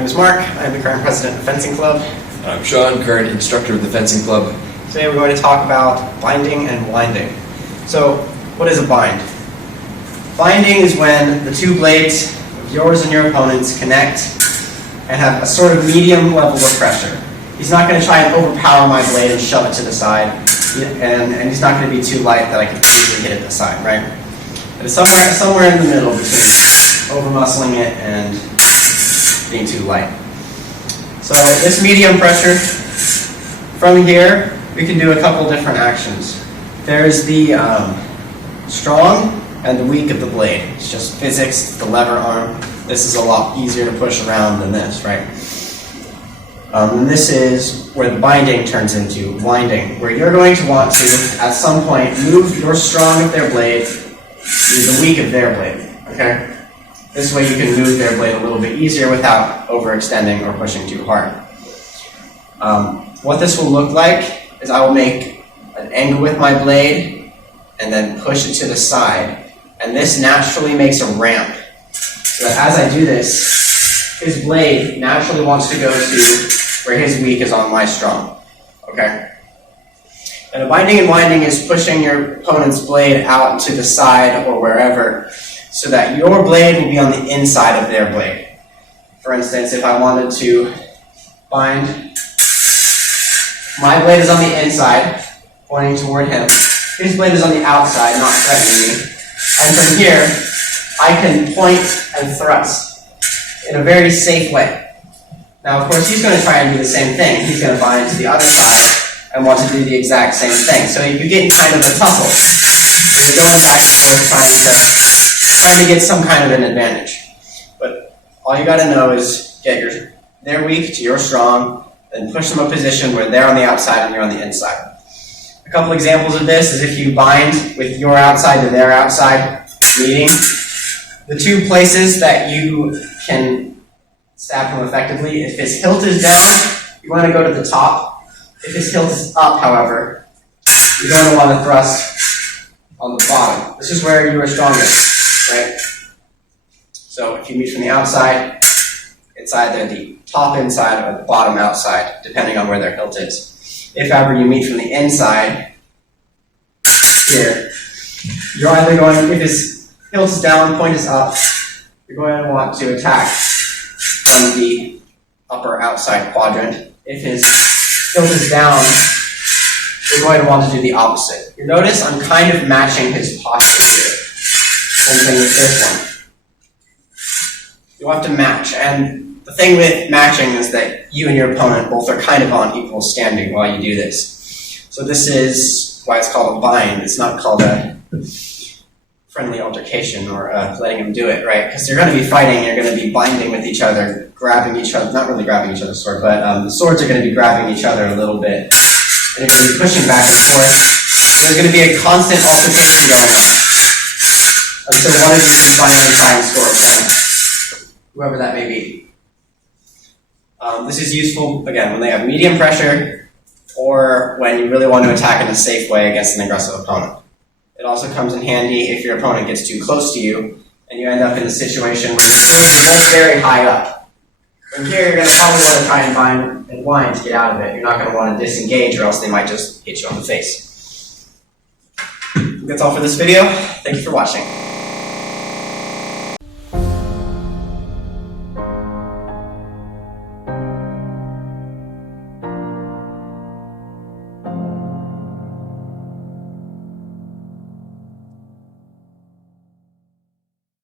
name is Mark. I'm the current president of the fencing club. I'm Sean, current instructor of the fencing club. Today we're going to talk about binding and winding. So, what is a bind? Binding is when the two blades of yours and your opponent's connect and have a sort of medium level of pressure. He's not going to try and overpower my blade and shove it to the side, and he's not going to be too light that I can easily hit it the side, right? But it's somewhere in the middle between over-muscling it and being too light. So this medium pressure, from here, we can do a couple different actions. There's the strong and the weak of the blade. It's just physics, the lever arm. This is a lot easier to push around than this, right? And this is where the binding turns into winding, where you're going to want to, at some point, move your strong of their blade to the weak of their blade, okay? This way you can move their blade a little bit easier without overextending or pushing too hard. What this will look like is I will make an angle with my blade and then push it to the side, and this naturally makes a ramp. So that as I do this, his blade naturally wants to go to where his weak is on my strong, okay? And a binding and winding is pushing your opponent's blade out to the side or wherever so that your blade will be on the inside of their blade. For instance, if I wanted to bind, my blade is on the inside, pointing toward him. His blade is on the outside, not threatening me. And from here, I can point and thrust in a very safe way. Now, of course, he's going to try and do the same thing. He's going to bind to the other side and want to do the exact same thing. So you get in kind of a tussle. You're going back and forth trying to get some kind of an advantage. But all you got to know is get their weak to your strong, then push them a position where they're on the outside and you're on the inside. A couple examples of this is if you bind with your outside to their outside meeting, the two places that you can stab him effectively, if his hilt is down, you want to go to the top. If his hilt is up, however, you're going to want to thrust on the bottom. This is where you are strongest, right? So if you meet from the outside, it's either the top inside or the bottom outside, depending on where their hilt is. If ever you meet from the inside, here, you're either going, if his hilt is down, point is up, you're going to want to attack on the upper outside quadrant. If his hilt is down, you're going to want to do the opposite. You notice I'm kind of matching his posture here. Same thing with this one. You'll have to match, and the thing with matching is that you and your opponent both are kind of on equal standing while you do this. So this is why it's called a bind. It's not called a friendly altercation or letting him do it, right? Because you're going to be fighting, you're going to be binding with each other, grabbing each other, not really grabbing each other's sword, but the swords are going to be grabbing each other a little bit. And you're going to be pushing back and forth. There's going to be a constant altercation going on until one of you can finally try and score a point, whoever that may be. This is useful, again, when they have medium pressure or when you really want to attack in a safe way against an aggressive opponent. It also comes in handy if your opponent gets too close to you and you end up in a situation where you're both very high up. From here, you're going to probably want to try and bind and wind to get out of it. You're not going to want to disengage or else they might just hit you on the face. That's all for this video. Thank you for watching.